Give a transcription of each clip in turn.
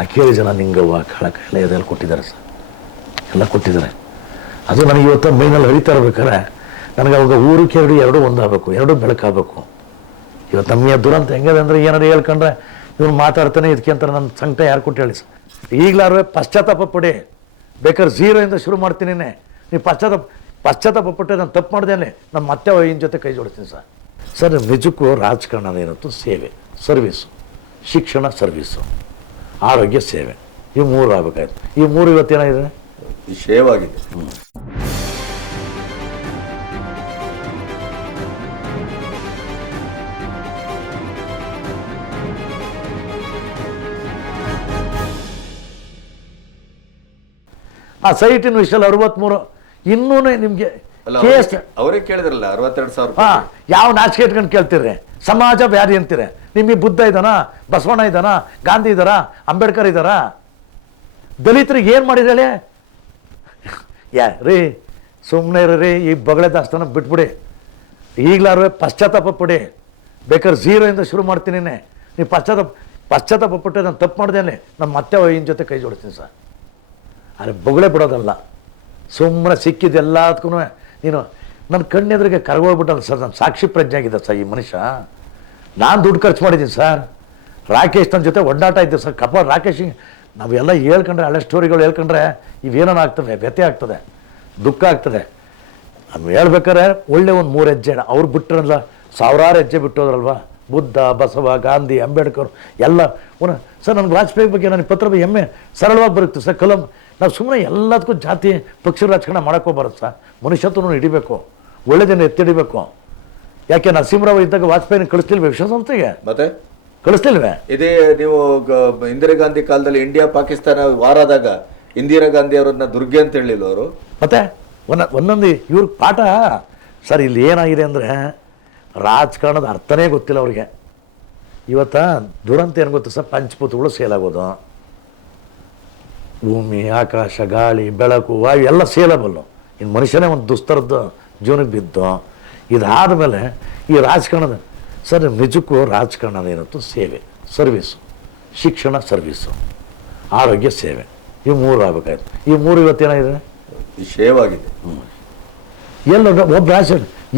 ಆ ಕೇಳಿ ಜನ ನಿಂಗವ್ವ ಕಳಕ ಎಲ್ಲ ಇದೆಲ್ಲ ಕೊಟ್ಟಿದ್ದಾರೆ ಸರ್. ಎಲ್ಲ ಕೊಟ್ಟಿದ್ದಾರೆ. ಅದು ನನಗೆ ಇವತ್ತು ಮೈನಲ್ಲಿ ಹರಿತಾ ಇರ್ಬೇಕಾದ್ರೆ ನನಗೆ ಅವಾಗ ಊರು ಕೆರಡು ಎರಡೂ ಒಂದಾಗಬೇಕು, ಎರಡೂ ಬೆಳಕಾಗಬೇಕು. ಇವತ್ತು ನಮಗೆ ದುರಂತ ಹೆಂಗಿದೆ ಅಂದರೆ ಏನಾರು ಹೇಳ್ಕೊಂಡ್ರೆ ಇವ್ರು ಮಾತಾಡ್ತಾನೆ ಇದಕ್ಕೆ ಅಂತ ನನ್ನ ಸಂಕಟ ಯಾರು ಕೊಟ್ಟು ಹೇಳಿ ಸರ್. ಈಗಲಾರ್ವೆ ಪಶ್ಚಾತ್ತಾಪ ಪಡಿ. ಬೇಕಾದ್ರೆ ಝೀರೋಯಿಂದ ಶುರು ಮಾಡ್ತೀನಿ ನೀವು ಪಶ್ಚಾತ್ತಾಪ ಪಶ್ಚಾತ್ತಾಪ ಪಟ್ಟೆ ನಾನು ತಪ್ಪು ಮಾಡ್ದೇನೆ ನಮ್ಮ ಮತ್ತೆ ಇನ್ ಜೊತೆ ಕೈ ಜೋಡಿಸ್ತೀನಿ ಸರ್. ಸರ್ ನಿಜಕ್ಕೂ ರಾಜಕಾರಣ ಏನಿತ್ತು ಸೇವೆ ಸರ್ವೀಸು ಶಿಕ್ಷಣ ಸರ್ವೀಸು ಆರೋಗ್ಯ ಸೇವೆ. ಈ ಮೂರು ಆಗಬೇಕಾಯ್ತು. ಈ ಮೂರು ಇವತ್ತೇನಾಗಿದೆ ವಿಷಯವಾಗಿದೆ ಆ ಸೈಟಿನ ವಿಷಯದಲ್ಲಿ ಅರವತ್ತ್ಮೂರು ಇನ್ನೂ ನಿಮಗೆ ಅವರೇ ಕೇಳಿದ್ರಲ್ಲ ಅರವತ್ತೆರಡು ಸಾವಿರ ಹಾ ರೂಪಾಯಿ. ಯಾವ ನಾಚಿಕೆ ಇಟ್ಕೊಂಡು ಕೇಳ್ತೀರಿ ಸಮಾಜ ವ್ಯಾಧಿ ಅಂತೀರಿ. ನಿಮಗೆ ಬುದ್ಧ ಇದ್ದಾನ? ಬಸವಣ್ಣ ಇದ್ದಾನಾ? ಗಾಂಧಿ ಇದ್ದಾರ? ಅಂಬೇಡ್ಕರ್ ಇದ್ದಾರಾ? ದಲಿತರಿಗೆ ಏನು ಮಾಡಿದಾಳೆ ಯಾ, ರೀ ಸುಮ್ಮನೆ ಇರ್ರಿ ಈ ಬಗಳೆ ದಾಸ್ತಾನ ಬಿಟ್ಬಿಡಿ. ಈಗಲಾರು ಪಶ್ಚಾತ್ತಾಪ ಪಡಿ. ಬೇಕಾದ್ರೆ ಝೀರೋಯಿಂದ ಶುರು ಮಾಡ್ತೀನಿ ನೀವು ಪಶ್ಚಾತ್ತಾಪ ಪಶ್ಚಾತ್ತಾಪ ಪಟ್ಟೆ ನಾನು ತಪ್ಪು ಮಾಡ್ದೇನೆ ನಮ್ಮ ಮತ್ತೆ ಇನ್ ಜೊತೆ ಕೈ ಜೋಡಿಸ್ತೀನಿ ಸರ್. ಅರೆ ಬೊಗಳೆ ಬಿಡೋದಲ್ಲ. ಸುಮ್ಮನೆ ಸಿಕ್ಕಿದ್ದು ಎಲ್ಲದಕ್ಕೂ ನೀನು ನನ್ನ ಕಣ್ಣೆದ್ರಿಗೆ ಕರಗೋಗ್ಬಿಟ್ಟಲ್ಲ ಸರ್ ನನ್ನ ಸಾಕ್ಷಿ ಪ್ರಜ್ಞೆ ಆಗಿದೆ ಸರ್ ಈ ಮನುಷ್ಯ. ನಾನು ದುಡ್ಡು ಖರ್ಚು ಮಾಡಿದ್ದೀನಿ ಸರ್. ರಾಕೇಶ್ ನನ್ನ ಜೊತೆ ಒಡ್ಡಾಟ ಇದ್ದೆ ಸರ್. ಕಪ ರಾಕೇಶ್ ನಾವೆಲ್ಲ ಹೇಳ್ಕೊಂಡ್ರೆ, ಹಳೆ ಸ್ಟೋರಿಗಳು ಹೇಳ್ಕೊಂಡ್ರೆ ಇವೇನೋ ಆಗ್ತದೆ, ವ್ಯಥೆ ಆಗ್ತದೆ, ದುಃಖ ಆಗ್ತದೆ. ನಾನು ಹೇಳ್ಬೇಕಾದ್ರೆ ಒಳ್ಳೆ ಒಂದು ಮೂರು ಹೆಜ್ಜೆ ಅವ್ರು ಬಿಟ್ಟರಲ್ಲ ಸಾವಿರಾರು ಹೆಜ್ಜೆ ಬಿಟ್ಟೋದ್ರಲ್ವ ಬುದ್ಧ, ಬಸವ, ಗಾಂಧಿ, ಅಂಬೇಡ್ಕರ್ ಎಲ್ಲ. ಒಂದು ಸರ್, ನನಗೆ ವಾಜಪೇಯಿ ಬಗ್ಗೆ ನನಗೆ ಪತ್ರ ಬಗ್ಗೆ ಹೆಮ್ಮೆ ಸರಳವಾಗಿ ಬರುತ್ತೆ ಸರ್. ಕಲಂ ನಾವು ಸುಮ್ಮನೆ ಎಲ್ಲದಕ್ಕೂ ಜಾತಿ, ಪಕ್ಷ ರಾಜಕಾರಣ ಮಾಡೋಕ್ಕೋಗ್ಬಾರದು ಸರ್. ಮನುಷ್ಯತ್ವನೂ ಹಿಡಿಬೇಕು. ಒಳ್ಳೆದನ್ನು ಎತ್ತಿಡಿಬೇಕು. ಯಾಕೆ ನರಸಿಂಹರಾವ್ ಇದ್ದಾಗ ವಾಜಪೇಯಿನ ಕಳಿಸ್ಲಿಲ್ವೇ ವಿಶ್ವಸಂಸ್ಥೆಗೆ? ಮತ್ತೆ? ಕಳಿಸ್ಲಿಲ್ವೇ? ಇದೇ ನೀವು ಗ- ಇಂದಿರಾ ಗಾಂಧಿ ಕಾಲದಲ್ಲಿ ಇಂಡಿಯಾ ಪಾಕಿಸ್ತಾನ ವಾರಾದಾಗ ಇಂದಿರಾ ಗಾಂಧಿ ಅವರನ್ನ ದುರ್ಗೆ ಅಂತ ಹೇಳಿಲ್ಲ ಅವರು? ಮತ್ತೆ? ಒಂದ ಒಂದೊಂದು ಇವ್ರ ಪಾಠ. ಸರ್ ಇಲ್ಲಿ ಏನಾಗಿದೆ ಅಂದರೆ ರಾಜಕಾರಣದ ಅರ್ಥನೇ ಗೊತ್ತಿಲ್ಲ ಅವ್ರಿಗೆ. ಇವತ್ತ ದುರಂತ ಏನು ಗೊತ್ತು ಸರ್? ಪಂಚಭೂತಗಳು ಸೇಲಾಗೋದು ಆಗೋದು. ಭೂಮಿ ಆಕಾಶ ಗಾಳಿ ಬೆಳಕು ವಾಯು ಎಲ್ಲ ಸೇಲಬಲ್ಲು ಇನ್ನು ಮನುಷ್ಯನೇ ಒಂದು ದುಸ್ತರದ ಜೀವನಕ್ಕೆ ಬಿದ್ದು ಇದಾದ ಮೇಲೆ ಈ ರಾಜಕಾರಣದ ಸರ್ ನಿಜಕ್ಕೂ ರಾಜಕಾರಣದ ಏನತ್ತು ಸೇವೆ ಸರ್ವೀಸು ಶಿಕ್ಷಣ ಸರ್ವೀಸು ಆರೋಗ್ಯ ಸೇವೆ ಈ ಮೂರು ಆಗಬೇಕಾಯ್ತು. ಈ ಮೂರು ಇವತ್ತೇನಾಗಿದೆ ವಿಷಯವಾಗಿದೆ. ಎಲ್ಲ ಒಬ್ಬ ರಾಜ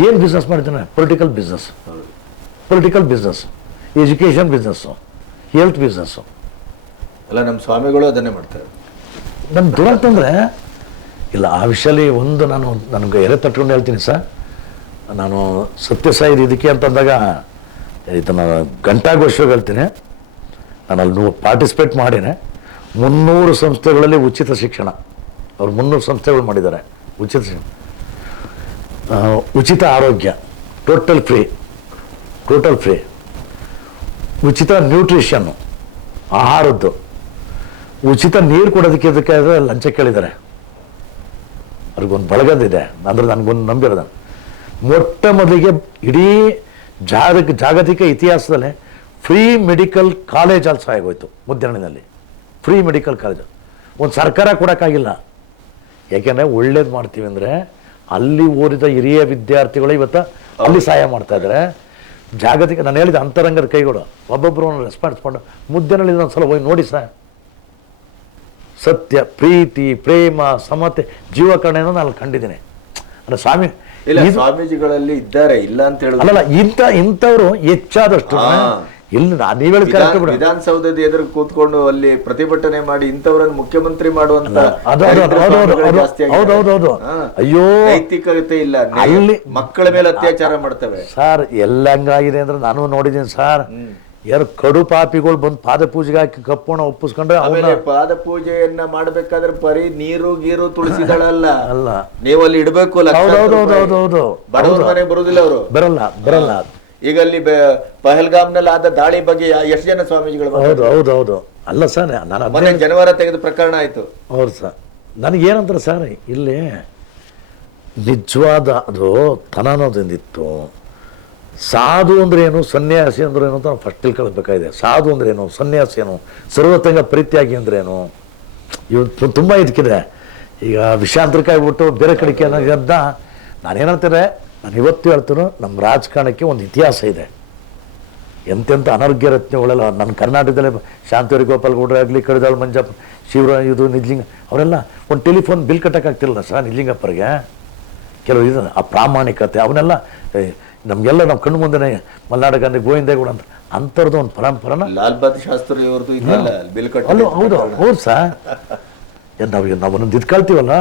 ಏನು ಬಿಸ್ನೆಸ್ ಮಾಡ್ತಾನೆ political business political business education business health business ಅಲ್ಲ ನಮ್ಮ ಸ್ವಾಮಿಗಳು ಅದನ್ನೇ ಮಾಡ್ತಾರೆ. ನಮ್ಮ ದುರಂತ ಅಂದರೆ ಇಲ್ಲ, ಆ ವಿಷಯಲ್ಲಿ ಒಂದು ನಾನು ನನಗೆ ಎರೆ ತಟ್ಕೊಂಡು ಹೇಳ್ತೀನಿ ಸರ್. ನಾನು ಸತ್ಯಸಾಯಿ ಇದಕ್ಕೆ ಅಂತಂದಾಗ ಇದನ್ನು ಗಂಟಾಘೋಷವಾಗಿ ಹೇಳ್ತೀನಿ. ನಾನು ಅಲ್ಲಿ ಪಾರ್ಟಿಸಿಪೇಟ್ ಮಾಡೀನಿ. ಮುನ್ನೂರು ಸಂಸ್ಥೆಗಳಲ್ಲಿ ಉಚಿತ ಶಿಕ್ಷಣ. ಅವ್ರು ಮುನ್ನೂರು ಸಂಸ್ಥೆಗಳು ಮಾಡಿದ್ದಾರೆ. ಉಚಿತ ಶಿಕ್ಷಣ. ಉಚಿತ ಆರೋಗ್ಯ. ಟೋಟಲ್ ಫ್ರೀ ಟೋಟಲ್ ಫ್ರೀ ಉಚಿತ ನ್ಯೂಟ್ರಿಷನ್ನು ಆಹಾರದ್ದು. ಉಚಿತ ನೀರು ಕೊಡೋದಕ್ಕೆ ಇದಕ್ಕೆ ಲಂಚ ಕೇಳಿದ್ದಾರೆ. ಅವ್ರಿಗೊಂದು ಬಳಗದಿದೆ. ಅಂದ್ರೆ ನನಗೊಂದು ನಂಬಿರೋದ ಮೊಟ್ಟ ಮೊದಲಿಗೆ ಇಡೀ ಜಾಗತಿಕ ಜಾಗತಿಕ ಇತಿಹಾಸದಲ್ಲೇ ಫ್ರೀ ಮೆಡಿಕಲ್ ಕಾಲೇಜ್ ಸಹಾಯ ಆಗೋಯ್ತು ಮುದ್ರಣೆಯಲ್ಲಿ ಫ್ರೀ ಮೆಡಿಕಲ್ ಕಾಲೇಜ್ ಒಂದು ಸರ್ಕಾರ ಕೊಡೋಕ್ಕಾಗಿಲ್ಲ. ಯಾಕೆಂದರೆ ಒಳ್ಳೇದು ಮಾಡ್ತೀವಿ ಅಂದರೆ ಅಲ್ಲಿ ಓದಿದ ಹಿರಿಯ ವಿದ್ಯಾರ್ಥಿಗಳು ಇವತ್ತು ಅಲ್ಲಿ ಸಹಾಯ ಮಾಡ್ತಾ ಇದ್ದಾರೆ ಜಾಗತಿಕ ನಾನು ಹೇಳಿದ ಅಂತರಂಗದ ಕೈಗಳು. ಒಬ್ಬೊಬ್ಬರು ರೆಸ್ಪಾನ್ಸ್ ಮಾಡಿ ಮುದ್ದೆನಲ್ಲಿ ಒಂದು ಸಲ ಹೋಗಿ ನೋಡಿ ಸರ್. ಸತ್ಯ ಪ್ರೀತಿ ಪ್ರೇಮ ಸಮತೆ ಜೀವಕರಣೆಯನ್ನು ನಾನು ಕಂಡಿದ್ದೀನಿ. ಅಂದರೆ ಸ್ವಾಮಿ ಇಲ್ಲ ಸ್ವಾಮೀಜಿಗಳಲ್ಲಿ ಇದ್ದಾರೆ ಇಲ್ಲ ಅಂತ ಹೇಳುದು ಅಲ್ಲ ಇಂಥ ಇಂಥವ್ರು ಹೆಚ್ಚಾದಷ್ಟು ಇಲ್ಲ ನೀವು ವಿಧಾನಸೌಧದ ಎದುರು ಕೂತ್ಕೊಂಡು ಅಲ್ಲಿ ಪ್ರತಿಭಟನೆ ಮಾಡಿ ಇಂಥವ್ರನ್ನ ಮುಖ್ಯಮಂತ್ರಿ ಮಾಡುವಂತ ಅದು ಅದು ಹೌದು ಹೌದು ಸ್ವಾಮಿಗಳೇ ಹೌದು ಜಾಸ್ತಿ ಹೌದು ಆಗಿದ್ದಾರೆ. ಹೌದು ಹೌದು ಹಾ. ಅಯ್ಯೋ. ನೈತಿಕತೆ ಇಲ್ಲ. ಅಲ್ಲಿ- ಮಕ್ಕಳ ಮೇಲೆ ಅತ್ಯಾಚಾರ ಮಾಡ್ತವೆ. ಸರ್ ಎಲ್ಲ ಹಂಗಾಗಿದೆ ಅಂದ್ರೆ ನಾನು ನೋಡಿದ್ದೀನಿ ಸರ್. ಯಾರು ಕಡು ಪಾಪಿಗಳು ಬಂದು ಪಾದ ಪೂಜೆಗೆ ಹಾಕಿ ಕಪ್ಪೋಣ ಒಪ್ಪಿಸ್ಕೊಂಡ್ರೆ ಅವನ್ನ ಆಮೇಲೆ ಪಾದ ಪೂಜೆಯನ್ನ ಮಾಡ್ಬೇಕಾದ್ರೆ ಬರೀ ನೀರು ಗೀರು ತುಳಸಿಗಳಲ್ಲ. ಅಲ್ಲ. ನೀವು ಅಲ್ಲಿ ಇಡಬೇಕು ಹೌದು ಹೌದು ಹೌದು ಹೌದು ಹೌದು ಬಡವರ ಮನೆ ಬರುದಿಲ್ಲ ಅವರು. ಬರಲ್ಲ ಬರಲ್ಲ. ಈಗ ಅಲ್ಲಿ ಬೆ- ಪಹಲ್ಗಾಮ್ನಲ್ಲಿ ಆದ ದಾಳಿ ಬಗ್ಗೆ ಎಷ್ಟು ಜನ ಸ್ವಾಮೀಜಿಗಳು? ಹೌದು ಹೌದು ಹೌದು. ಅಲ್ಲ ಸರ್ ನಾನು ಮೊನ್ನೆ ಜನವರ ತೆಗೆದ ಪ್ರಕರಣ ಆಯ್ತು. ಹೌದು ಸರ್. ನನಗೇನಂತಾರೆ ಸರ್ ಇಲ್ಲಿ ನಿಜವಾದ ಅದು ತನ ಅನ್ನೋದೊಂದಿತ್ತು ಸಾಧು ಅಂದ್ರೆ ಏನು, ಸನ್ಯಾಸಿ ಅಂದ್ರೆ ಏನು ಅಂತ ನಾವು ಫಸ್ಟ್ ತಿಳ್ಕೊಳ್ಬೇಕಾಗಿದೆ ಸಾಧು ಅಂದ್ರೆ ಏನು, ಸನ್ಯಾಸಿ ಏನು, ಸರ್ವತಂಗ ಪ್ರೀತಿಯಾಗಿ ಅಂದ್ರೆ ಏನು? ಇವತ್ತು ತುಂಬ ಇದಕ್ಕಿದೆ ಈಗ ವಿಷಾಂತರಕ್ಕೆ ಆಗ್ಬಿಟ್ಟು ಬೇರೆ ಕಡೆಗೆ ಅನ್ನೋದನ್ನ ನಾನೇನಂತಾರೆ ನಾನು ಇವತ್ತು ಹೇಳ್ತೀನಿ ನಮ್ಮ ರಾಜಕಾರಣಕ್ಕೆ ಒಂದು ಇತಿಹಾಸ ಇದೆ. ಎಂತೆಂಥ ಅನರ್ಘ್ಯ ರತ್ನಗಳೆಲ್ಲ ನನ್ನ ಕರ್ನಾಟಕದಲ್ಲೇ ಶಾಂತಿವರಿ ಗೋಪಾಲ್ ಗೌಡ್ರೆ ಆಗಲಿ, ಕಡಿದಾಳ್ ಮಂಜಪ್ಪ ಶಿವರ ಇದು ನಿಜ್ಲಿಂಗ ಅವರೆಲ್ಲ ಒಂದು ಟೆಲಿಫೋನ್ ಬಿಲ್ ಕಟ್ಟೋಕ್ಕಾಗ್ತಿಲ್ಲ ಸರ್ ನಿಜ್ಲಿಂಗಪ್ಪರಿಗೆ ಕೆಲವು ಇದು ಆ ಪ್ರಾಮಾಣಿಕತೆ, ಅವನ್ನೆಲ್ಲ ನಮಗೆಲ್ಲ ನಮ್ಮ ಕಣ್ಣು ಮುಂದೆನೇ ಮಲ್ನಾಡ ಗಾಂಧಿ ಗೋವಿಂದೇಗೌಡ ಅಂತ. ಅಂಥವ್ರದ್ದು ಒಂದು ಪರಂಪರನ ಲಾಲ್ ಬಹದ್ದೂರ್ ಶಾಸ್ತ್ರಿ ಅವ್ರದ್ದು ಅಲ್ಲೂ ಹೌದು ಹೌದು ಸರ್. ನಾವು ನಾವು ಒಂದೊಂದು ಇದು ಕಲ್ತೀವಲ್ಲ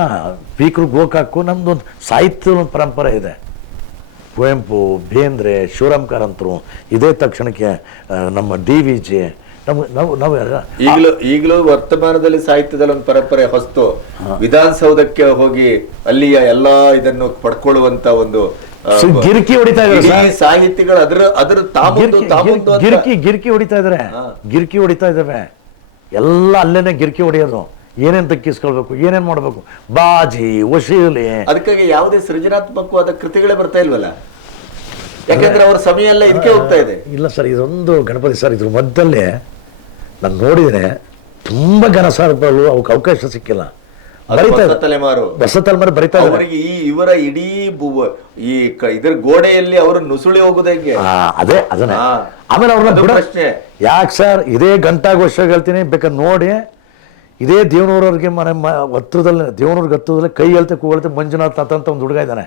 ಪೀಕರು ಗೋಕಾಕು ನಮ್ದು ಒಂದು ಸಾಹಿತ್ಯದ ಒಂದು ಪರಂಪರೆ ಇದೆ. ಕುವೆಂಪು ಬೇಂದ್ರೆ ಶಿವರಾಮ್ ಕಾರಂತರು ಇದೇ ತಕ್ಷಣಕ್ಕೆ ನಮ್ಮ ಡಿ ವಿ ಜಿ ನಮ್ಗೆ ನಾವು ನಾವು ಈಗಲೂ ಈಗಲೂ ವರ್ತಮಾನದಲ್ಲಿ ಸಾಹಿತ್ಯದಲ್ಲಿ ಒಂದು ಪರಂಪರೆ ಹೊಸ್ತು. ವಿಧಾನಸೌಧಕ್ಕೆ ಹೋಗಿ ಅಲ್ಲಿಯ ಎಲ್ಲ ಇದನ್ನು ಪಡ್ಕೊಳ್ಳುವಂತ ಒಂದು ಗಿರ್ಕಿ ಹೊಡಿತಾ ಇದಾರೆ ಸಾಹಿತಿಗಳು ಅದರ ಅದರ ಗಿರ್ಕಿ ಗಿರ್ಕಿ ಹೊಡಿತಾ ಇದಾರೆ. ಗಿರ್ಕಿ ಹೊಡಿತಾ ಇದಾವೆ ಎಲ್ಲ ಅಲ್ಲೇನೆ ಗಿರ್ಕಿ ಹೊಡೆಯೋದು. ಏನೇನ್ ತಕ್ಕಿಸ್ಕೊಳ್ಬೇಕು ಏನೇನ್ ಮಾಡ್ಬೇಕು? ಬಾಜಿ ವಶೀಲಿ. ಅದಕ್ಕಾಗಿ ಯಾವುದೇ ಸೃಜನಾತ್ಮಕವಾದ ಕೃತಿಗಳೇ ಬರ್ತಾ ಇಲ್ವಲ್ಲ? ಯಾಕಂದ್ರೆ ಅವ್ರ ಸಮಯ ಎಲ್ಲ ಇದಕ್ಕೆ ಹೋಗ್ತಾ ಇದೆ. ಇಲ್ಲ ಸರ್ ಇದೊಂದು ಗಣಪತಿ ಸರ್ ಇದ್ರ ಮಧ್ಯಲ್ಲೇ ನಾನು ನೋಡಿದ್ರೆ ತುಂಬಾ ಘನಸಾರಗಳು ಅವಕ್ಕೆ ಅವಕಾಶ ಸಿಕ್ಕಿಲ್ಲ. ತಲೆಮಾರು. ಹೊಸ ತಲೆಮಾರು ಬರೀತಾ ಅವರಿಗೆ ಈ ಇವರ ಇಡೀ ಈ ಇದ್ರ ಗೋಡೆಯಲ್ಲಿ ಅವರು ನುಸುಳಿ ಹೋಗುದು ಹೆಂಗೆ? ಅದೇ ಅದನ್ನೇ. ಆಮೇಲೆ ಅವ್ರನ್ನ ಯಾಕ್ ಪ್ರಶ್ನೆ. ಯಾಕೆ ಸರ್? ಇದೇ ಗಂಟಾಘೋಷ ಹೇಳ್ತೀನಿ ಬೇಕಾದ್ರೆ ನೋಡಿ. ಇದೇ ದೇವನೂರವ್ರಿಗೆ ಮನೆ ಹತ್ರದಲ್ಲಿ ದೇವನೂರ್ಗೆ ಹತ್ತದಲ್ಲಿ ಕೈ ಹೇಳ್ತೆ ಕೂಗಳ್ತೆ ಮಂಜುನಾಥ್ ಅಂತ ಒಂದು ಹುಡುಗ ಇದ್ದಾನೆ.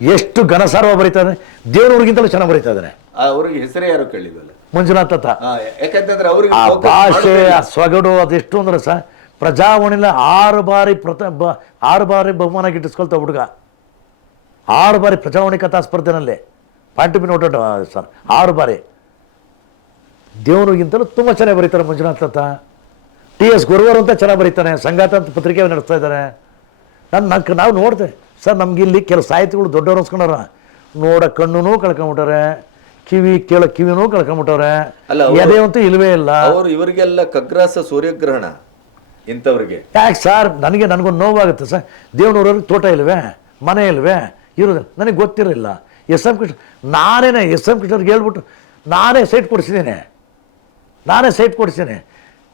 ಎಷ್ಟು ಘನಸಾರ್ವ ಬರೀತಾ ಇದೆ ದೇವನೂರಿಗಿಂತಲೂ ಚೆನ್ನಾಗಿ ಬರೀತಾ ಇದ್ದಾನೆ. ಅವ್ರಿಗೆ ಹೆಸರೇ ಯಾರು ಕೇಳಿದ್ವಲ್ಲ ಮಂಜುನಾಥ್ ಆ, ಯಾಕಂತಂದ್ರೆ ಅವ್ರಿಗೆ ಭಾಷೆ ಆ. ಸೊಗಡು ಅದೆಷ್ಟು ಅಂದ್ರೆ ಸರ್ ಪ್ರಜಾವಾಣಿಲ ಆರು ಬಾರಿ ಪ್ರತ ಬ- ಆರು ಬಾರಿ ಬಹುಮಾನ ಗಿಟ್ಟಿಸ್ಕೊಳ್ತಾ ಹುಡುಗ. ಆರು ಬಾರಿ ಪ್ರಜಾವಾಣಿ ಕಥಾ ಸ್ಪರ್ಧೆನಲ್ಲಿ ಪಾಯಿಂಟ್ ನೋಟ ಸರ್ ಆರು ಬಾರಿ. ದೇವನಿಗಿಂತಲೂ ತುಂಬ ಚೆನ್ನಾಗಿ ಬರೀತಾರೆ ಮಂಜುನಾಥ್ ತಾತ ಟಿ ಎಸ್ ಗುರುವಾರ ಅಂತ ಚೆನ್ನಾಗಿ ಬರೀತಾನೆ ಸಂಗಾತ ಅಂತ ಪತ್ರಿಕೆ ನಡೆಸ್ತಾ ಇದ್ದಾರೆ. ನಾನು ನಕ್ ನಾವು ನೋಡ್ತೆ ಸರ್ ನಮ್ಗೆ ಇಲ್ಲಿ ಕೆಲವು ಸಾಹಿತಿಗಳು ದೊಡ್ಡವ್ರು ಅನ್ಸ್ಕೊಂಡಾರ. ನೋಡ ಕಣ್ಣುನೂ ಕಳ್ಕೊಂಬಿಟ್ಟಾರೆ ಕಿವಿ ಕೇಳ ಕಿವಿನೂ ಕಳ್ಕೊಂಬಿಟ್ಟವ್ರೆ. ಎದೆ ಅಂತೂ ಇಲ್ವೇ ಇಲ್ಲ. ಅವರು ಇವರಿಗೆಲ್ಲ ಕಗ್ರಾಸ ಸೂರ್ಯಗ್ರಹಣ. ಇಂಥವ್ರಿಗೆ. ಯಾಕೆ ಸರ್? ನನಗೆ ನನಗೊಂದು ನೋವಾಗುತ್ತೆ ಸರ್. ದೇವನೂರವ್ರಿಗೆ ತೋಟ ಇಲ್ವೇ? ಮನೆ ಇಲ್ವೇ? ಇರೋದಿಲ್ಲ. ನನಗೆ ಗೊತ್ತಿರಲಿಲ್ಲ. ಎಸ್ ಎಂ ಕೃಷ್ಣ, ನಾನೇನೆ ಎಸ್ ಎಂ ಕೃಷ್ಣವ್ರಿಗೆ ಹೇಳ್ಬಿಟ್ಟು ನಾನೇ ಸೈಟ್ ಕೊಡಿಸಿದ್ದೀನಿ. ನಾನೇ ಸೈಟ್ ಕೊಡಿಸಿದ್ದೀನಿ.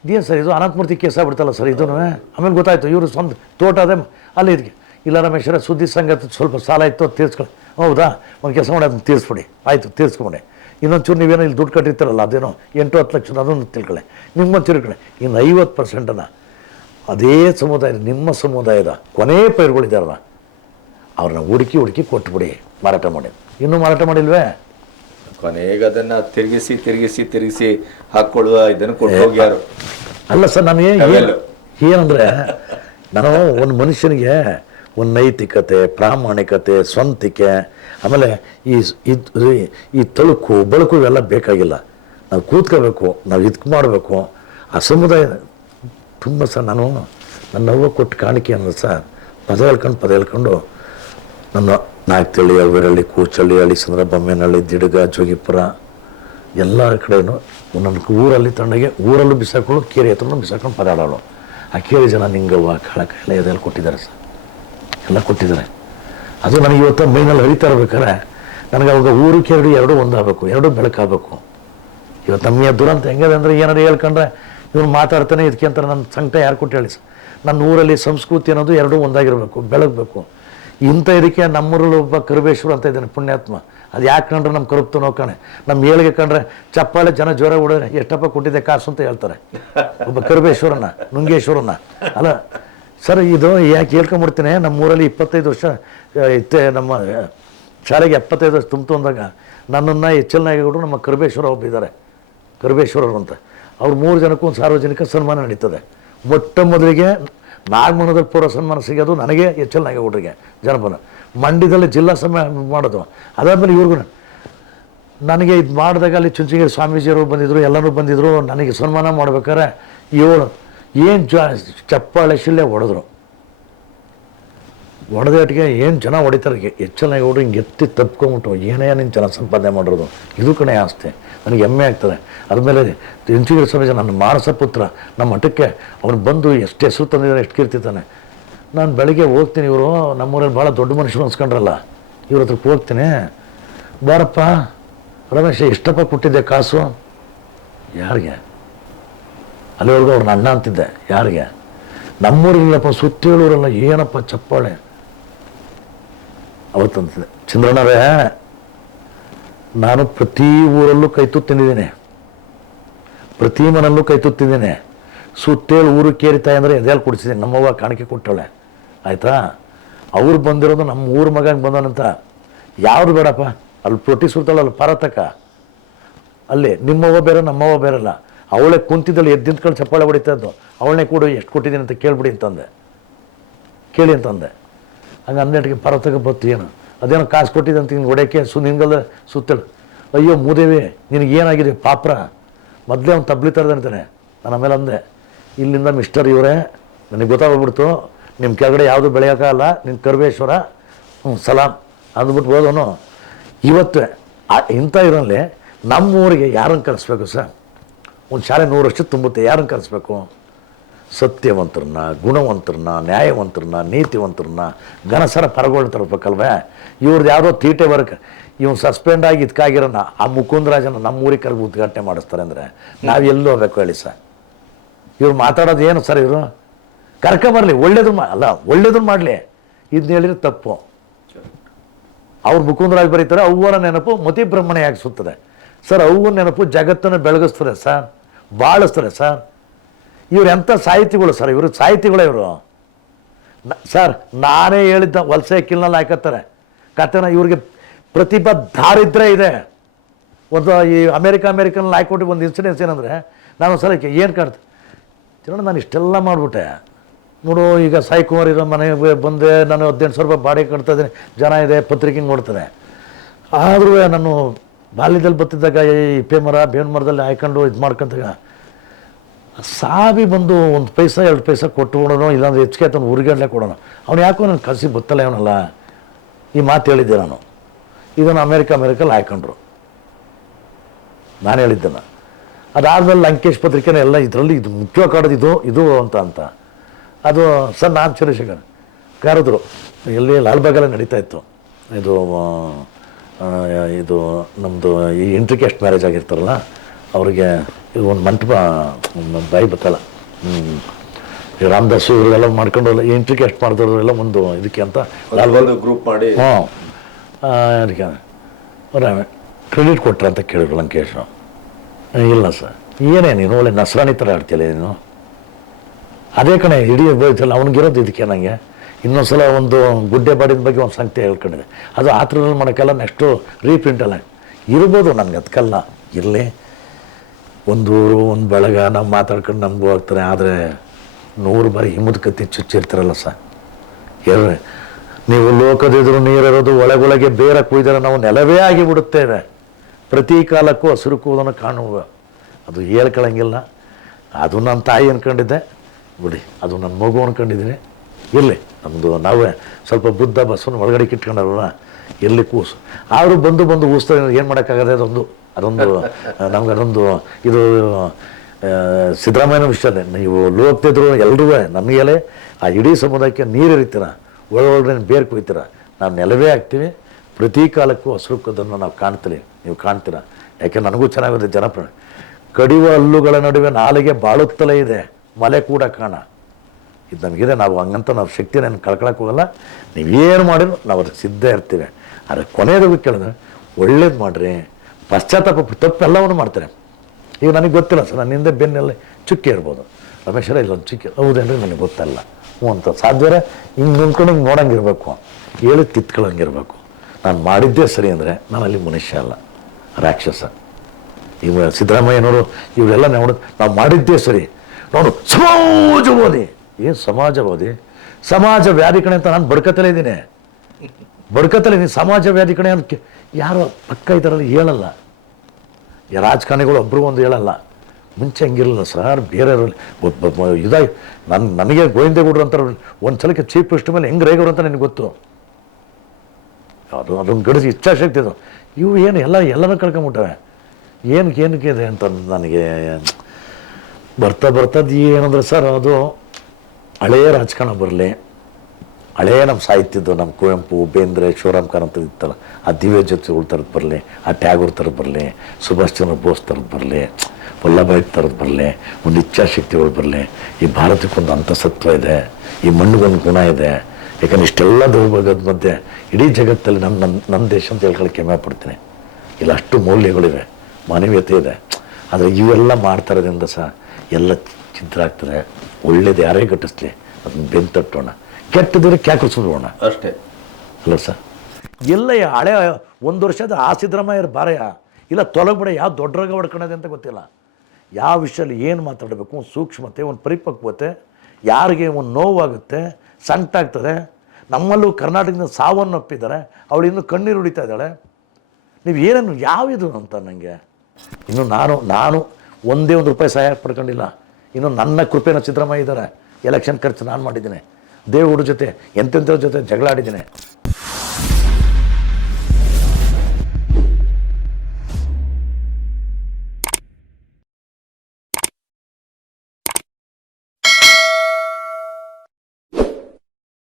ಏನು ಸರ್ ಇದು ಅನಂತಮೂರ್ತಿ ಕೇಸ್ ಆಗ್ಬಿಡ್ತಲ್ಲ ಸರ್ ಇದನ್ನು ಆಮೇಲೆ ಗೊತ್ತಾಯ್ತು, ಇವರು ಸ್ವಂತ ತೋಟ ಅದೇ ಅಲ್ಲಿ ಇದಕ್ಕೆ ಇಲ್ಲ ರಮೇಶ್ವರ, ಸುದ್ದಿ ಸಂಗತಿ ಸ್ವಲ್ಪ ಸಾಲ ಇತ್ತು ತೀರ್ಸ್ಕೊಳ್ಳಿ ಹೌದಾ? ಒಂದು ಕೆಲಸ ಮಾಡಿ ಅದನ್ನು ತೀರಿಸ್ಬಿಡಿ ಆಯಿತು ತೀರಿಸ್ಕೊಂಬಿಡಿ ಇನ್ನೊಂದು ಚೂರು ನೀವೇನೋ ಇಲ್ಲಿ ದುಡ್ಡು ಕಟ್ಟಿರ್ತಾರಲ್ಲ, ಅದೇನೋ ಎಂಟು ಹತ್ತು ಲಕ್ಷ ಅದನ್ನು ತಿಳ್ಕೊಳ್ಳಿ. ನಿಮ್ಗೊಂದು ತಿಳ್ಕೊಳ್ಳಿ ಇನ್ನು ಐವತ್ತು ಪರ್ಸೆಂಟನ್ನು ಅದೇ ಸಮುದಾಯ ನಿಮ್ಮ ಸಮುದಾಯದ ಕೊನೆ ಪೈರುಗಳಿದ್ದಾರಲ್ಲ ಅವ್ರನ್ನ ಹುಡುಕಿ ಹುಡುಕಿ ಕೊಟ್ಬಿಡಿ ಮಾರಾಟ ಮಾಡಿ. ಇನ್ನೂ ಮಾರಾಟ ಮಾಡಿಲ್ವೇ? ಕೊನೆಗೆ ಅದನ್ನ ತಿರುಗಿಸಿ ತಿರುಗಿಸಿ ತಿರುಗಿಸಿ ಹಾಕೊಳ್ಳುವ ಇದನ್ನು ಕೊಟ್ಟು ಹೋಗ್ಯಾರು. ಅಲ್ಲ ಸರ್ ನಮಗೆ. ಏನು ಏನಂದ್ರೆ ನಾನು ಒಂದು ಮನುಷ್ಯನಿಗೆ ಒಂದು ನೈತಿಕತೆ ಪ್ರಾಮಾಣಿಕತೆ ಸ್ವಂತಿಕೆ ಆಮೇಲೆ ಈ ಈ- ಈ ತಳುಕು ಬಳುಕು ಇವೆಲ್ಲ ಬೇಕಾಗಿಲ್ಲ. ನಾವು ಕೂತ್ಕೋಬೇಕು ನಾವು ಇದಕ್ಕೆ ಮಾಡಬೇಕು. ಆ ಸಮುದಾಯ ತುಂಬ ಸರ್ ನಾನು ನನ್ನ ಅವ್ವ ಕೊಟ್ಟು ಕಾಣಿಕೆ ಅನ್ನೋದು ಸರ್ ಪದ ಹೇಳ್ಕೊಂಡು ಪದ ಹೇಳ್ಕೊಂಡು ನನ್ನ ನಾಲ್ಕಳ್ಳಿ ಅವಿರಳ್ಳಿ, ಕೂಚಳ್ಳಿ ಹಳ್ಳಿ ಬೊಮ್ಮೆನಹಳ್ಳಿ ದಿಡ್ಗ, ಜೋಗಿಪುರ ಎಲ್ಲ ಕಡೆನೂ ನನ್ನ ಊರಲ್ಲಿ ತಣ್ಣಗೆ ಊರಲ್ಲೂ ಬಿಸಾಕೊಳ್ಳು ಕೇರಿ ಹತ್ರ ಬಿಸಾಕೊಂಡು ಪದಾಡೋಳು. ಆ ಕೇರಿ ಜನ ನಿಂಗವ್ವ ಕಾಳಕ ಎಲ್ಲ ಎದೆಯಲ್ಲಿ ಕೊಟ್ಟಿದ್ದಾರೆ ಸರ್. ಎಲ್ಲ ಕೊಟ್ಟಿದ್ದಾರೆ. ಅದು ನನಗೆ ಇವತ್ತು ಮೈನಲ್ಲಿ ಹರಿತಾ ಇರ್ಬೇಕಾದ್ರೆ ನನಗೆ ಅವಾಗ ಊರು ಕೇರಡಿ ಎರಡೂ ಒಂದಾಗಬೇಕು, ಎರಡೂ ಬೆಳಕಾಗಬೇಕು. ಇವತ್ತು ನಮಗೆ ದುರಂತ ಹೆಂಗಿದೆ ಅಂದರೆ ಏನಾರು ಹೇಳ್ಕೊಂಡ್ರೆ ಇವನು ಮಾತಾಡ್ತಾನೆ ಇದಕ್ಕೆ ಅಂತ ನನ್ನ ಸಂಕಟ ಯಾರು ಕೊಟ್ಟು ಹೇಳಿ ಸರ್? ನನ್ನ ಊರಲ್ಲಿ ಸಂಸ್ಕೃತಿ ಅನ್ನೋದು ಎರಡೂ ಒಂದಾಗಿರಬೇಕು, ಬೆಳಗಬೇಕು. ಇಂಥ ಇದಕ್ಕೆ ನಮ್ಮೂರಲ್ಲಿ ಒಬ್ಬ ಕರುಬೇಶ್ವರ ಅಂತ ಇದ್ದಾನೆ, ಪುಣ್ಯಾತ್ಮ. ಅದು ಯಾಕೆ ಕಂಡ್ರೆ ನಮ್ಮ ಕರುಪ್ತು ನೋಡ್ಕಣೆ ನಮ್ಮ ಏಳಿಗೆ ಕಂಡ್ರೆ ಚಪ್ಪಾಳೆ ಜನ ಜ್ವರ ಹೊಡೆದ್ರೆ ಎಷ್ಟಪ್ಪ ಕೊಟ್ಟಿದ್ದೆ ಕಾಸು ಅಂತ ಹೇಳ್ತಾರೆ. ಒಬ್ಬ ಕರುಬೇಶ್ವರನ, ನುಂಗೇಶ್ವರನ. ಅಲ್ಲ, ಸರ್ ಇದು ಯಾಕೆ ಹೇಳ್ಕೊಂಬಿಡ್ತೀನಿ ನಮ್ಮ ಊರಲ್ಲಿ ಇಪ್ಪತ್ತೈದು ವರ್ಷ ಇತ್ತೆ, ನಮ್ಮ ಶಾಲೆಗೆ ಎಪ್ಪತ್ತೈದು ವರ್ಷ ತುಂಬಿತು ಅಂದಾಗ ನನ್ನನ್ನು ಎಚ್ ಎಲ್ ನಮ್ಮ ಕರುಬೇಶ್ವರ ಒಬ್ಬ ಇದ್ದಾರೆ. ಕರುಬೇಶ್ವರರು ಅಂತ. ಅವ್ರು ಮೂರು ಜನಕ್ಕೂ ಒಂದು ಸಾರ್ವಜನಿಕ ಸನ್ಮಾನ ನಡೀತದೆ. ಮೊಟ್ಟ ಮೊದಲಿಗೆ ನಾಗಮನದಲ್ಲಿ ಪೂರ್ವ ಸನ್ಮಾನ ಸಿಗೋದು ನನಗೆ ಎಚ್ ಎಲ್ ನಾಗೇಗೌಡರಿಗೆ ಜನಪದ. ಮಂಡ್ಯದಲ್ಲಿ ಜಿಲ್ಲಾ ಸನ್ಮಾನ ಮಾಡೋದು. ಅದಾದಮೇಲೆ ಇವ್ರಿಗೂ ನನಗೆ ಇದು ಮಾಡಿದಾಗ ಅಲ್ಲಿ ಚುಂಚಿಗೇರಿ ಸ್ವಾಮೀಜಿಯವರು ಬಂದಿದ್ದರು ಎಲ್ಲರೂ ಬಂದಿದ್ದರು ನನಗೆ ಸನ್ಮಾನ ಮಾಡ್ಬೇಕಾದ್ರೆ ಏಳು, ಏನು ಜ ಚಪ್ಪಾಳೆ ಶಿಲ್ಲೆ ಹೊಡೆದ್ರು. ಹೊಡೆದೇಟಿಗೆ ಏನು ಜನ ಹೊಡಿತಾರೆ? ಹೆಚ್ಚನಾಗಿ ಹುಡುಗ ಹಿಂಗೆ ಎತ್ತಿ ತಪ್ಕೊಂಬಿಟ್ಟು ಏನೇ ನಿನ್ನ ಜನ ಸಂಪಾದನೆ ಮಾಡಿರೋದು. ಇದು ಕಣೆ ಆಸ್ತಿ. ನನಗೆ ಹೆಮ್ಮೆ ಆಗ್ತದೆ. ಅದ್ಮೇಲೆ ಎಂಚಿಗಿರಿ ಸಮಾಜ ನನ್ನ ಮಾನಸ ಪುತ್ರ ನಮ್ಮ ಮಠಕ್ಕೆ ಅವ್ನು ಬಂದು ಎಷ್ಟು ಹೆಸರು ತಂದಿದ್ದಾರೆ, ಎಷ್ಟು ಕೀರ್ತಿತಾನೆ ನಾನು ಬೆಳಗ್ಗೆ ಹೋಗ್ತೀನಿ ಇವರು. ನಮ್ಮೂರಲ್ಲಿ ಭಾಳ ದೊಡ್ಡ ಮನುಷ್ಯರು ಅನ್ಸ್ಕೊಂಡ್ರಲ್ಲ. ಇವ್ರ ಹತ್ರಕ್ಕೆ ಹೋಗ್ತೀನಿ. ಬಾರಪ್ಪ, ರಮೇಶ, ಇಷ್ಟಪ್ಪ ಕೊಟ್ಟಿದ್ದೆ ಕಾಸು. ಯಾರಿಗೆ? ಅಲ್ಲಿವರೆಗೂ ಅವ್ರನ್ನ ಅಣ್ಣ ಅಂತಿದ್ದೆ. ಯಾರಿಗೆ? ನಮ್ಮೂರಿಲ್ಲಪ್ಪ ಸುತ್ತೇಳೂರಲ್ಲ, ಏನಪ್ಪ ಚಪ್ಪಾಳೆ? ಅವತ್ತಂತಿದೆ. ಚಂದ್ರನವೇ ನಾನು ಪ್ರತಿ ಊರಲ್ಲೂ ಕೈ ತಿಂದಿದ್ದೀನಿ ಪ್ರತಿ ಮನಲ್ಲೂ ಕೈ ತಿಂದಿದ್ದೀನಿ ಸುತ್ತೇಳು ಊರು ಕೇರಿತಾ ಅಂದರೆ ಎದೆಯಲ್ಲಿ ಕುಡಿಸಿದ್ದೀನಿ ನಮ್ಮವ್ವ ಕಾಣಿಕೆ ಕೊಟ್ಟವಳೆ. ಆಯಿತಾ? ಅವ್ರು ಬಂದಿರೋದು ನಮ್ಮ ಊರ ಮಗಂಗೆ ಬಂದವನಂತ ಯಾವ್ದು ಬೇಡಪ್ಪ? ಅಲ್ಲಿ ಪ್ರೊಟಿ ಸುತ್ತಳಲ್ಲ ಪರತಕ. ಅಲ್ಲಿ ನಿಮ್ಮವ್ವ ಬೇರೆ ನಮ್ಮವ್ವ ಬೇರೆಲ್ಲ ಅವಳೇ ಕುಂತಿದ್ದಳು, ಎದ್ದು ನಿಂತ್ಕೊಂಡು ಚಪ್ಪಾಳೆ ಹೊಡಿತಾ ಇದ್ದು ಅವಳನ್ನೇ ಕೂಡ, ಎಷ್ಟು ಕೊಟ್ಟಿದ್ದೀನಿ ಅಂತ ಕೇಳ್ಬಿಡಿ ಅಂತಂದೆ. ಕೇಳಿ ಅಂತಂದೆ. ಹಂಗೆ ಹನ್ನೆರಡಿಗೆ ಪರ್ವತಕ್ಕೆ ಬತ್ತು ಏನು? ಅದೇನೋ ಕಾಸು ಕೊಟ್ಟಿದ್ದೆ ಅಂತ ಹಿಂಗೆ ಹೊಡೆಯೋಕ್ಕೆ ಸು ನಿನ್ಗಲ್ಲ ಸುತ್ತಳು. ಅಯ್ಯೋ ಮೂದೇವಿ, ನಿನಗೆ ಏನಾಗಿದೆ ಪಾಪ್ರ? ಮೊದಲೇ ಅವ್ನು ತಬ್ಲಿ ತರದಂತಾನೆ ನಾನು ಆಮೇಲೆ ಅಂದೆ. ಇಲ್ಲಿಂದ ಮಿಸ್ಟರ್ ಇವರೇ, ನನಗೆ ಗೊತ್ತಾಗ್ಬಿಡ್ತು ನಿಮ್ಮ ಕೆಳಗಡೆ ಯಾವುದು ಬೆಳೆಯೋಕ್ಕಾಗಲ್ಲ ನಿನ್ನ ಕರ್ವೇಶ್ವರ ಹ್ಞೂ ಸಲಾಮ್ ಅಂದ್ಬಿಟ್ಟು ಹೋದವನು. ಇವತ್ತು ಇಂಥ ಇರಲ್ಲಿ ನಮ್ಮ ಊರಿಗೆ ಯಾರನ್ನು ಕರೆಸ್ಬೇಕು ಸರ್? ಒಂದು ಶಾಲೆ ನೂರಷ್ಟು ತುಂಬುತ್ತೆ. ಯಾರನ್ನು ಕರೆಸ್ಬೇಕು? ಸತ್ಯವಂತರನ್ನ, ಗುಣವಂತರನ್ನ, ನ್ಯಾಯವಂತರನ್ನ, ನೀತಿವಂತರನ್ನ, ಘನಸರ ಪರಗಳು ತರಬೇಕಲ್ವೇ ಇವ್ರದ್ದು ಯಾವುದೋ ತೀಟೆ ವರ್ಕ್. ಇವ್ನು ಸಸ್ಪೆಂಡ್ ಆಗಿ ಇದಕ್ಕಾಗಿರೋನ ಆ ಮುಕುಂದರಾಜನ ನಮ್ಮ ಊರಿಗೆ ಕರೆದು ಉದ್ಘಾಟನೆ ಮಾಡಿಸ್ತಾರೆ ಅಂದರೆ ನಾವು ಎಲ್ಲಿ ಹೋಗ್ಬೇಕು ಹೇಳಿ ಸರ್. ಇವ್ರು ಮಾತಾಡೋದು ಏನು ಸರ್ ಇವರು? ಕರ್ಕೊಂಬರಲಿ ಒಳ್ಳೇದು ಮಾ, ಅಲ್ಲ ಒಳ್ಳೇದು ಮಾಡಲಿ. ಇದನ್ನ ಹೇಳಿದ್ರೆ ತಪ್ಪು. ಅವ್ರು ಮುಕುಂದರಾಜ್ ಬರೀತಾರೆ ಅವ್ವರ ನೆನಪು ಮತಿ ಬ್ರಹ್ಮಣೆಯಾಗಿಸುತ್ತದೆ ಸರ್, ಅವ್ವನ ನೆನಪು ಜಗತ್ತನ್ನು ಬೆಳಗಿಸ್ತಾರೆ ಸರ್ ಬಾಳಿಸ್ತಾರೆ ಸರ್. ಇವ್ರು ಎಂಥ ಸಾಹಿತಿಗಳು ಸರ್? ಇವರು ಸಾಹಿತಿಗಳೇ ಇವರು. ಸರ್, ನಾನೇ ಹೇಳಿದ್ದ ವಲಸೆ ಕಿಲ್ನಲ್ಲಿ ಹಾಕತ್ತಾರೆ. ಕತೆನ ಇವ್ರಿಗೆ ಪ್ರತಿಭಾ ದಾರಿದ್ರ್ಯ ಇದೆ. ಒಂದು ಈ ಅಮೇರಿಕ ಅಮೇರಿಕನಲ್ಲಿ ಹಾಕೊಟ್ಟು ಒಂದು ಇನ್ಸಿಡೆನ್ಸ್ ಏನಂದರೆ, ನಾನು ಸಲ ಏನು ಕಾಣ್ತು ತಿನ್ನೋಣ, ನಾನು ಇಷ್ಟೆಲ್ಲ ಮಾಡಿಬಿಟ್ಟೆ. ನೋಡು, ಈಗ ಸಾಯಿ ಕುಮಾರ್ ಇರೋ ಮನೆಗೆ ಬಂದೆ, ನಾನು ಹದಿನೆಂಟು ಸಾವಿರ ರೂಪಾಯಿ ಬಾಡಿಗೆ ಕಟ್ತಾ ಇದ್ದೀನಿ, ಜನ ಇದೆ, ಪತ್ರಿಕೆ ನೋಡ್ತಾರೆ. ಆದರೂ ನಾನು ಬಾಲ್ಯದಲ್ಲಿ ಬತ್ತಿದ್ದಾಗ ಈ ಪೇಮರ ಬೇವಿನ ಮರದಲ್ಲಿ ಹಾಯ್ಕೊಂಡು ಇದು ಮಾಡ್ಕೊಂತಾಗ ಸಾಬಿ ಬಂದು ಒಂದು ಪೈಸ, ಎರಡು ಪೈಸಾ ಕೊಟ್ಟು ಕೊಡೋಣ ಇಲ್ಲಾಂದ್ರೆ ಹೆಚ್ಚಿಗೆ ಆಯ್ತು ಊರಿಗಡ್ಲೆ ಕೊಡೋಣ ಅವ್ನು ಯಾಕೋ ನನ್ನ ಕಸಿ ಬತ್ತಲ್ಲ ಅವನಲ್ಲ? ಈ ಮಾತು ಹೇಳಿದ್ದೆ ನಾನು. ಇದನ್ನು ಅಮೇರಿಕ, ಅಮೇರಿಕಲ್ಲಿ ಹಾಕೊಂಡ್ರು. ನಾನು ಹೇಳಿದ್ದನ್ನು. ಅದಾದಮೇಲೆ ಲಂಕೇಶ್ ಪತ್ರಿಕೆನ ಎಲ್ಲ ಇದರಲ್ಲಿ ಇದು ಮುಖ್ಯ ಕಾಡೋದು ಇದು ಇದು ಅಂತ ಅಂತ. ಅದು ಸರ್, ನಾನು ಚಂದ್ರಶೇಖರ್. ಕರೆದ್ರು ಎಲ್ಲಿ ಲಾಲ್ಬಾಗೆಲ್ಲ ನಡೀತಾ ಇತ್ತು. ಇದು ಇದು ನಮ್ಮದು ಈ ಇಂಟ್ರಿಕೆಸ್ಟ್ ಮ್ಯಾರೇಜ್ ಆಗಿರ್ತಾರಲ್ಲ ಅವರಿಗೆ ಇದು ಒಂದು ಮಂಟಪ ಬಾಯಿ ಬತ್ತಲ್ಲ. ರಾಮದಾಸು ಇವರೆಲ್ಲ ಮಾಡ್ಕೊಂಡು ಇಂಟ್ರಿಕೆಸ್ಟ್ ಮಾಡಿದವರೆಲ್ಲ ಒಂದು ಇದಕ್ಕೆ ಅಂತ. ಗ್ರೂಪ್ ಮಾಡಿ. ಹ್ಞೂ ಅದಕ್ಕೆ ಅವ್ರ ಕ್ರೆಡಿಟ್ ಕೊಟ್ರ ಅಂತ ಕೇಳಿದ್ರು ಲಂಕೇಶ್ ಇಲ್ಲ ಸರ್. ಏನೇ ನೀನು ಒಳ್ಳೆ ನಸರಾಣಿ ಥರ ಆಡ್ತೀಯಲ್ಲ ನೀನು? ಅದೇ ಕಣೆ ಇಡೀ ಬೈತಲ್ಲ ಅವ್ನಿಗಿರೋದು ಇದಕ್ಕೆ ನನಗೆ ಇನ್ನೊಂದ್ಸಲ ಒಂದು ಗುಡ್ಡೆ ಬಾಡಿದ ಬಗ್ಗೆ ಒಂದು ಸಂಗತಿ ಹೇಳ್ಕೊಂಡಿದೆ. ಅದು ಆ ಥರದಲ್ಲಿ ಮಾಡೋಕ್ಕೆಲ್ಲ ನೆಕ್ಸ್ಟು ರೀಪ್ರಿಂಟ್ ಅಲ್ಲ. ಇರ್ಬೋದು ನನಗೆ ಅದಕ್ಕಲ್ಲ ಇರಲಿ. ಒಂದು ಊರು ಒಂದು ಬೆಳಗ ನಾವು ಮಾತಾಡ್ಕೊಂಡು ನಮಗೂ ಹೋಗ್ತಾರೆ. ಆದರೆ ನೂರು ಬಾರಿ ಹಿಮ್ಮದ ಕತ್ತಿ ಚುಚ್ಚಿರ್ತಾರಲ್ಲ ಸರ್. ಹೇಳ್ರಿ, ನೀವು ಲೋಕದಿದ್ರು ನೀರಿರೋದು ಒಳಗೊಳಗೆ ಬೇರ ಕುಯ್ದರೆ ನಾವು ನೆಲವೇ ಆಗಿ ಬಿಡುತ್ತೇವೆ ಪ್ರತಿ ಕಾಲಕ್ಕೂ ಹಸಿರು ಕೂದನ್ನು ಕಾಣುವ. ಅದು ಹೇಳ್ಕೊಳಂಗಿಲ್ಲ. ಅದು ನನ್ನ ತಾಯಿ ಅನ್ಕೊಂಡಿದ್ದೆ. ಬಿಡಿ, ಅದು ನನ್ನ ಮಗು ಅನ್ಕೊಂಡಿದ್ದೀನಿ ಇರಲಿ ನಮ್ಮದು ನಾವೇ ಸ್ವಲ್ಪ ಬುದ್ಧ ಬಸವನ ಒಳಗಡೆ ಕಿಟ್ಕೊಂಡಲ್ವ ಎಲ್ಲಿ ಕೂಸು. ಆದರೂ ಬಂದು ಬಂದು ಕೂಸ್ತಾರೆ ಏನು ಮಾಡೋಕ್ಕಾಗದೆ ಅದೊಂದು ಅದೊಂದು ನಮ್ಗೆ ಅದೊಂದು, ಇದು ಸಿದ್ದರಾಮಯ್ಯನ ವಿಷಯ ನೀವು ಲೋಕ್ತಿದ್ರು ಎಲ್ರೂ ನಮಗೆಲೆ ಆ ಇಡೀ ಸಮುದಾಯಕ್ಕೆ ನೀರು ಇರಿತೀರ ಒಳಗಡೆ ಬೇರು ಕುಯ್ತೀರ ನಾವು ನೆಲವೇ ಆಗ್ತೀವಿ. ಪ್ರತಿ ಕಾಲಕ್ಕೂ ಹಸಿರುಕೋದನ್ನು ನಾವು ಕಾಣ್ತೀವಿ. ನೀವು ಕಾಣ್ತೀರ. ಯಾಕೆ, ನನಗೂ ಚೆನ್ನಾಗಿದೆ ಜನಪ್ರ, ಕಡಿವ ಹಲ್ಲುಗಳ ನಡುವೆ ನಾಲಿಗೆ ಬಾಳುತ್ತಲೇ ಇದೆ. ಮಲೆ ಕೂಡ ಕಾಣ. ಇದು ನಮಗಿದೆ. ನಾವು ಹಂಗಂತ ನಾವು ಶಕ್ತಿನ ಕಳ್ಕೊಳಕ್ಕೆ ಹೋಗಲ್ಲ. ನೀವೇನು ಮಾಡಿದ್ರು ನಾವು ಅದಕ್ಕೆ ಸಿದ್ಧ ಇರ್ತೀವಿ. ಆದರೆ ಕೊನೆಯದಾಗಿ ಕೇಳಿದ್ರೆ, ಒಳ್ಳೇದು ಮಾಡಿರಿ. ಪಶ್ಚಾತ್ತಾಪ ತಪ್ಪೆಲ್ಲವನ್ನು ಮಾಡ್ತಾರೆ. ಈಗ ನನಗೆ ಗೊತ್ತಿಲ್ಲ ಸರ್, ನನ್ನ ಹಿಂದೆ ಬೆನ್ನೆಲ್ಲ ಚುಕ್ಕಿ ಇರ್ಬೋದು. ರಮೇಶ್ವರ ಇಲ್ಲೊಂದು ಚುಕ್ಕಿ. ಹೌದೇನ್ರಿ ನನಗೆ ಗೊತ್ತಲ್ಲ. ಹ್ಞೂ ಅಂತ. ಸಾಧ್ಯವೇ ಹಿಂಗೆ ನಿಂತ್ಕೊಂಡು ಹಿಂಗೆ ನೋಡಂಗಿರ್ಬೇಕು. ಹೇಳಿ ತಿತ್ಕೊಳ್ಳಂಗಿರ್ಬೇಕು. ನಾನು ಮಾಡಿದ್ದೇ ಸರಿ ಅಂದರೆ ನಾನು ಅಲ್ಲಿ ಮನುಷ್ಯ ಅಲ್ಲ. ರಾಕ್ಷಸ. ಇವ ಸಿದ್ದರಾಮಯ್ಯನವರು ಇವರೆಲ್ಲ ನೋಡು ನಾವು ಮಾಡಿದ್ದೇ ಸರಿ. ನೋಡು, ಸಮಾಜವಾದಿ. ಏನು ಸಮಾಜವಾದಿ? ಸಮಾಜ ವ್ಯಾಧಿ ಕಣೆ ಅಂತ ನಾನು ಬಡ್ಕತ್ತಲೇ ಇದ್ದೀನಿ. ಬಡ್ಕತ್ತಲೇ ಇದ್ದೀನಿ. ಸಮಾಜ ವ್ಯಾಧಿ ಕಣೆ ಅಂತ ಯಾರೋ ಪಕ್ಕ ಇದರಲ್ಲಿ ಹೇಳಲ್ಲ. ರಾಜಕಾರಣಿಗಳು ಒಬ್ಬರು ಒಂದು ಹೇಳಲ್ಲ. ಮುಂಚೆ ಹಂಗಿರಲಿಲ್ಲ ಸರ್ ಬೇರೆಯವರಲ್ಲಿ ಇದಾಗಿ ನನ್ನ ನನಗೆ ಗೋವಿಂದೇಗೌಡರು ಅಂತಾರೆ ಒಂದು ಸಲಕ್ಕೆ ಚೀಫ್ ಮಿನಿಸ್ಟರ್ ಮೇಲೆ ಹೆಂಗೆ ರೇಗವ್ರು ಅಂತ ನನಗೆ ಗೊತ್ತು? ಅದು ಅದೊಂದು ಗಡಿಸಿ ಇಚ್ಛಾಶಕ್ತಿ ಅದು. ಇವು ಏನು ಎಲ್ಲ ಎಲ್ಲನೂ ಕಳ್ಕೊಂಬಿಟ್ಟವೆ. ಏನಕ್ಕೆ ಏನಕ್ಕೆ ಇದೆ ಅಂತ ನನಗೆ ಬರ್ತಾ ಬರ್ತದ್ದು ಏನಂದ್ರೆ ಸರ್, ಅದು ಹಳೆಯ ರಾಜಕಾರಣ ಬರಲಿ. ಹಳೆಯ ನಮ್ಮ ಸಾಹಿತ್ಯದ್ದು, ನಮ್ಮ ಕುವೆಂಪು ಬೇಂದ್ರೆ ಶಿವರಾಮ್ ಕಾರಂತ ಇತ್ತಲ್ಲ, ಆ ದಿವ್ಯ ಜ್ಯೋತಿಗಳು ಥರದ್ದು ಬರಲಿ, ಆ ಟ್ಯಾಗೂರ್ ಥರದ್ದು ಬರಲಿ, ಸುಭಾಷ್ ಚಂದ್ರ ಬೋಸ್ ಥರದ್ದು ಬರಲಿ, ವಲ್ಲಭಾಯ್ ಥರದ್ದು ಬರಲಿ, ಒಂದು ಇಚ್ಛಾಶಕ್ತಿಗಳು ಬರಲಿ, ಈ ಭಾರತಕ್ಕೊಂದು ಅಂತಸತ್ವ ಇದೆ, ಈ ಮಣ್ಣಿಗೊಂದು ಗುಣ ಇದೆ. ಯಾಕಂದ್ರೆ ಇಷ್ಟೆಲ್ಲ ದೌರ್ಭಾಗ್ಯದ ಮಧ್ಯೆ ಇಡೀ ಜಗತ್ತಲ್ಲಿ ನಮ್ಮ ನನ್ನ ನಮ್ಮ ದೇಶ ಅಂತ ಹೇಳ್ಕೊಳ್ಳೋಕೆ ಹೆಮ್ಮೆ ಪಡ್ತೀನಿ. ಇಲ್ಲ, ಅಷ್ಟು ಮೌಲ್ಯಗಳಿವೆ, ಮಾನವೀಯತೆ ಇದೆ. ಆದರೆ ಇವೆಲ್ಲ ಮಾಡ್ತಾರೋದ್ರಿಂದ ಸಹ ಎಲ್ಲ ಚಿತ್ರ ಆಗ್ತದೆ. ಒಳ್ಳೇದು ಯಾರೇ ಕಟ್ಟಿಸ್ಲಿ ಅದನ್ನ ಬೆನ್ ಕೆಟ್ಟದಿದ್ರೆ ಕ್ಯಾಕರಿಸ್ಬಿಡೋಣ ಅಷ್ಟೇ. ಅಲ್ಲ ಸರ್. ಇಲ್ಲ ಹಳೆ ಒಂದು ವರ್ಷದ ಆ ಸಿದ್ದರಾಮಯ್ಯರ ಬಾರಯ ಇಲ್ಲ ತೊಲಗ್ಬಿಡ ಯಾವ ದೊಡ್ಡ ರೋಗ ಹೊಡ್ಕೊಳ್ಳೋದೆ ಅಂತ ಗೊತ್ತಿಲ್ಲ. ಯಾವ ವಿಷಯದಲ್ಲಿ ಏನು ಮಾತಾಡಬೇಕು ಒಂದು ಸೂಕ್ಷ್ಮತೆ ಒಂದು ಪರಿಪಕ್ವತೆ ಯಾರಿಗೆ ಒಂದು ನೋವಾಗುತ್ತೆ ಸಂಕಟಾಗ್ತದೆ ನಮ್ಮಲ್ಲೂ ಕರ್ನಾಟಕದಿಂದ ಸಾವನ್ನು ಒಪ್ಪಿದ್ದಾರೆ ಅವಳು ಇನ್ನೂ ಕಣ್ಣೀರು ಹೊಡಿತಾ ಇದ್ದಾಳೆ. ನೀವು ಏನನ್ನು ಯಾವಿದು ಅಂತ ನನಗೆ ಇನ್ನು ನಾನು ನಾನು ಒಂದೇ ಒಂದು ರೂಪಾಯಿ ಸಹಾಯ ಪಡ್ಕೊಂಡಿಲ್ಲ. ಇನ್ನು ನನ್ನ ಕೃಪೆನ ಸಿದ್ದರಾಮಯ್ಯ ಇದ್ದಾರೆ. ಎಲೆಕ್ಷನ್ ಖರ್ಚು ನಾನು ಮಾಡಿದ್ದೀನಿ. ದೇವ್ರ ಜೊತೆ ಎಂತೆಂಥವ್ರ ಜೊತೆ ಜಗಳ ಆಡಿದ್ದೀನಿ.